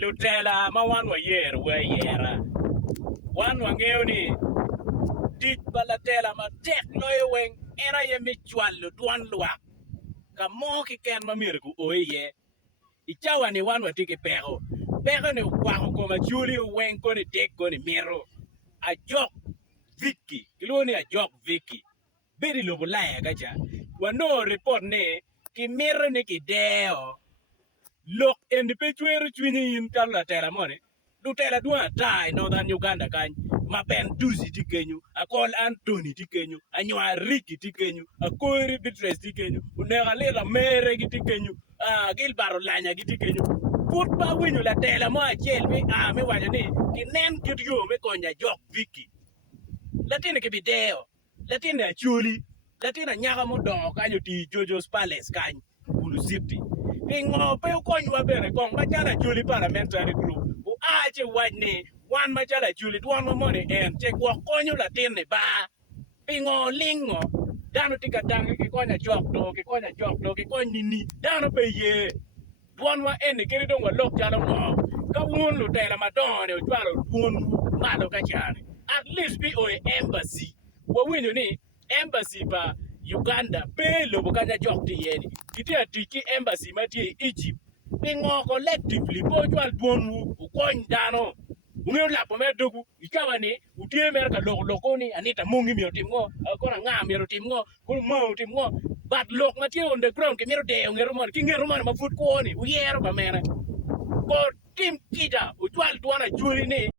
Lutela ma wan wa yer we yera. Wan wa ng'eyo ni tic balatela ma tek loyo weng era ye michwalo duan luak. Ka mo kiken ma mire ku oye. Ichawa ni wan wa tiki pego. Pego ni kwako koma chuli weng koni tek koni miro. A jok Vicky. Kiluo ni a jok Vicky. Bedi lobo laya kacha. Wano report ni ki miro ni ki deo. Look in the picture chwinyi in kala tela mone. Lutela duan tai Northern Uganda kany. Mapen Duzi tikenyu. Akol Anthony tikenyu. Anywa Ricky tikenyu. Akoiri Bitres tikenyu. Unega lera mere tikenyu. Gilbaro lanya tikenyu. Put ba winyo la tela mo achel me wajo ni kinen kit yo me konya jok Vicky. Latini ki bideo. Latini achuli. Latini nyaka modongo kanyo ti Jojo's Palace kanyo. Ulu City. Pingo pe ukonywa bere kong machala chuli parliamentary group. U ache wajni wan machala chuli duan mo money en che kwa konyo latini ba. Pingo lingo. Dano tika dangi ki konya jok do ki konya nini. Dano pe ye. Duan wa ene kiri dongwa lok jalo mo. Ka wun lutela madone ujwalo wun malo kachane. At least be o embassy. Wa winyo ni embassy pa Uganda pe lobo kanya jok ti yeni. Kiti atiki embassy mati Egypt. Pingo collectively po jwal duonu ukony dano. Ungeo lapo me dogu ikawa ni utie merka loko ni Anita Mungi miro timgo akona nga miro timgo kuno mo timgo but lok mati on the ground ke miro de ngero mon ki ngero mon ma fut ko ni uyero ba mena ko tim kita ujwal duana juri ni